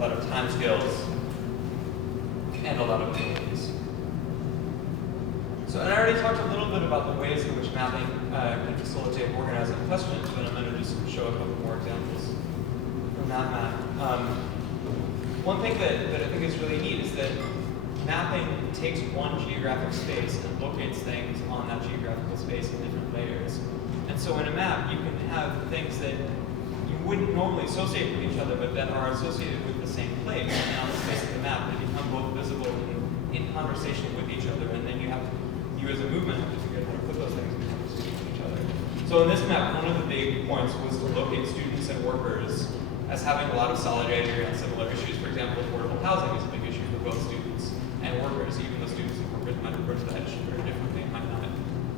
lot of time scales, and a lot of abilities. So, and I already talked a little bit about the ways in which mapping can facilitate organizing questions, but I'm going to just show a couple more examples from that map. One thing that I think is really neat is that mapping takes one geographic space and locates things on that geographical space in different layers. And so in a map, you can have things that you wouldn't normally associate with each other, but that are associated with the same place. And on the space of the map, they become both visible and in conversation with each other. And then you as a movement, have to figure out how to put those things in conversation with each other. So in this map, one of the big points was to locate students and workers as having a lot of solidarity on similar issues. For example, affordable housing is a big issue for both students and workers, even though students and workers might approach that issue very differently, might not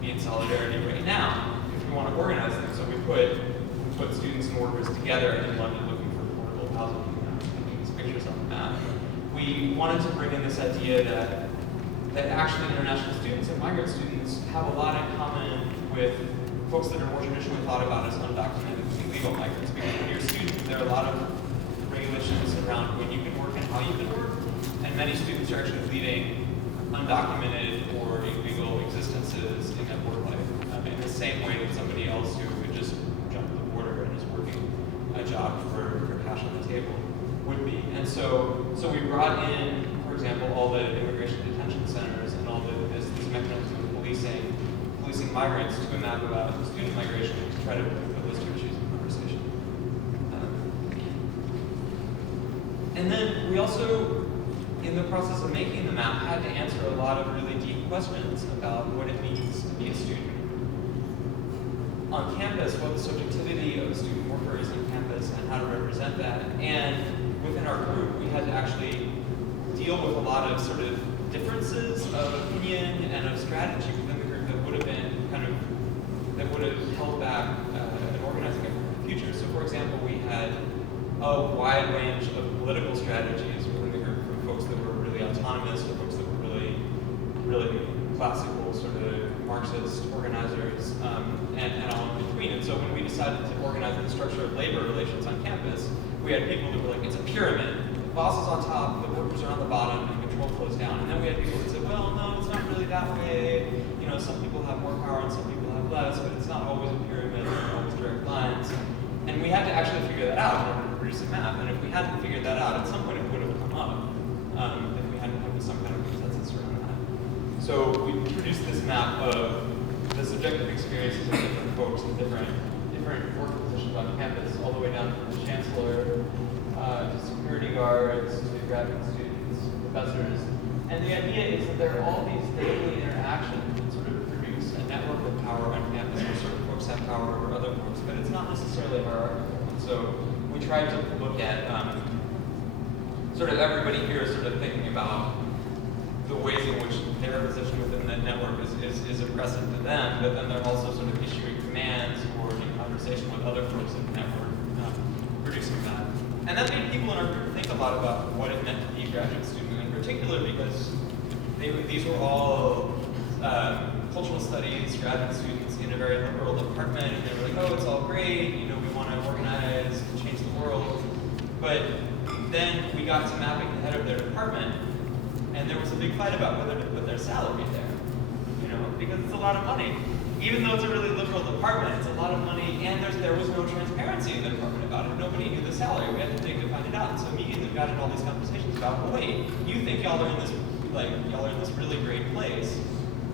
be in solidarity right now. If we want to organize them, so we put students and workers together in London looking for affordable housing. Looking at these pictures on the map. We wanted to bring in this idea that actually international students and migrant students have a lot in common with folks that are more traditionally thought about as undocumented illegal migrants. Because when you're a student, there are a lot of regulations around when you can work and how you can work. And many students are actually leading undocumented or illegal existences in their work life in the same way that somebody else who would just jump the border and is working a job for cash on the table would be. And so we brought in, for example, all the immigration detention centers and all this mechanism of policing migrants to a map about student migration to try to put those two issues in conversation. And then we also, in the process of making the map, had to answer a lot of really deep questions about what it means to be a student. On campus, what the subjectivity of a student worker is on campus and how to represent that. And within our group, we had to actually deal with a lot of sort of differences of opinion and of strategy within the group that would have been that would have held back an organizing effort in the future. So for example, we had a wide range of political strategies within the group from folks that were really autonomous to folks that were really, really classical sort of Marxist organizers and all in between. And so when we decided to organize the structure of labor relations on campus, we had people that were like, it's a pyramid. The boss is on top, the workers are on the bottom, and control flows down. And then we had people that said, well, no, it's not really that way. You know, some people have more power and some people have less, but it's not always a pyramid, it's not always direct lines. And we had to actually figure that out in order to produce a map. And if we hadn't figured that out, at some point it would have come up if we hadn't come to some kind of consensus around that. So we produced this map of the subjective experiences of different folks in different work positions on campus, all the way down from the chancellor, to security guards, to graduate students, professors. And the idea is that there are all these daily interactions that sort of produce a network of power on campus where certain folks have power over other folks, but it's not necessarily hierarchical. And so we tried to look at sort of everybody here sort of thinking about the ways in which their position within that network is oppressive to them, but then they're also sort of issuing commands or in conversation with other folks in the network producing that. And that made people in our group think a lot about what it meant to be a graduate student, in particular because these were all cultural studies graduate students in a very liberal department, and they were like, oh, it's all great, you know, we want to organize and change the world. But then we got to mapping the head of their department, and there was a big fight about whether to put their salary there, you know, because it's a lot of money. Even though it's a really liberal department, it's a lot of money, and there was no transparency in the department about it. Nobody knew the salary. We had to dig to find it out. And so immediately we got in all these conversations about, well, wait, you think y'all are in this really great place,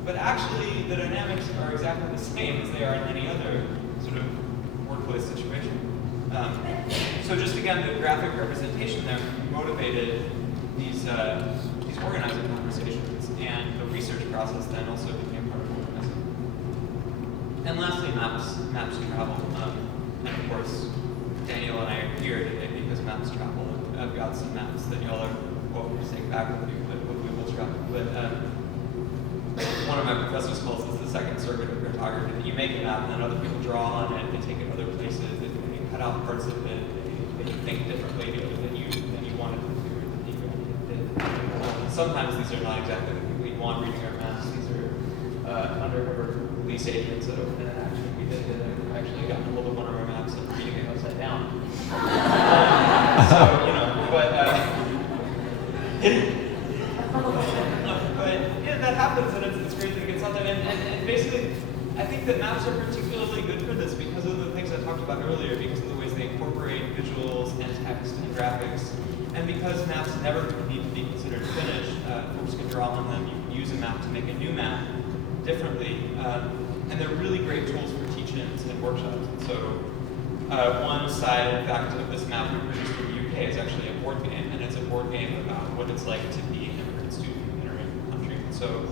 but actually the dynamics are exactly the same as they are in any other sort of workplace situation. So just again, the graphic representation there motivated these organizing conversations, and the research process then also became part of organizing. And lastly, maps travel. And of course, Daniel and I are here today because maps travel. I've got some maps that y'all are welcome to take back with you, but hopefully we'll travel. But one of my professors calls this the second circuit of cartography. That you make a map and then other people draw on it, they take it other places, they cut out parts of it, they think differently than you wanted to do, or than you did. Sometimes these are not exactly the people you want reading our maps. These are undercover police agents that open an action we did that actually got hold of one of our maps and reading it upside down. So, you know, but But yeah, that happens, and it's great that it gets out there. And basically, I think that maps are particularly good for this because of the things I talked about earlier, because of the ways they incorporate visuals and text and graphics, and because maps never need to be considered finished. Folks can draw on them. You can use a map to make a new map differently, and they're really great tools for teach-ins and workshops. And so one side, in fact, of this map we produced in the UK is actually a board game, and it's a board game about what it's like to be an immigrant student in an immigrant country. And so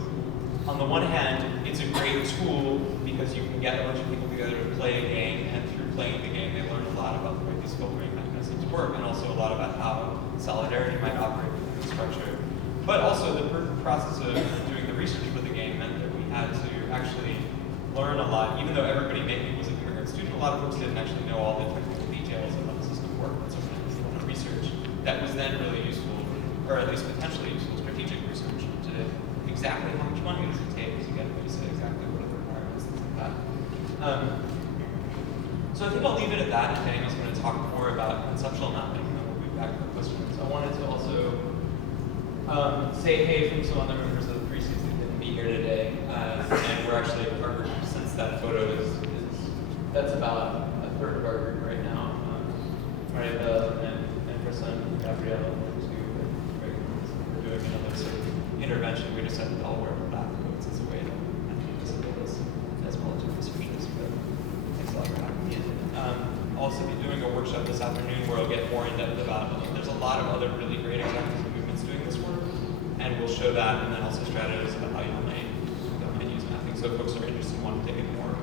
on the one hand, it's a great tool because you can get a bunch of people together to play a game, and through playing the game, they learn a lot about the way these filtering mechanisms work, and also a lot about how solidarity might operate within the structure. But also, the process of doing the research for the game meant that we had to actually learn a lot. Even though everybody making was an immigrant student, a lot of folks didn't actually know all the technical details of how the system worked, and so we had to do a lot of research that was then really useful, or at least potentially useful, strategic research to exactly how much money does it take to get what you said, exactly what are the requirements, things like that. So I think I'll leave it at that, and Daniel's going to talk more about conceptual mapping, and then we'll be back to questions. I wanted to also say hey from some other members of the pre-season that couldn't be here today, and we're actually, our group, since that photo that's about a third of our group right now. Maria and Kristen and Gabrielle and two, we're doing another sort of intervention. We decided to all wear black coats as a way to disable as well as researchers. But thanks a lot for having me. I'll also be doing a workshop this afternoon where I'll get more in depth about there's a lot of other really great examples of movements doing this work, and we'll show that, and then also strategies about how you might use mapping. So if folks are interested and want to dig in more,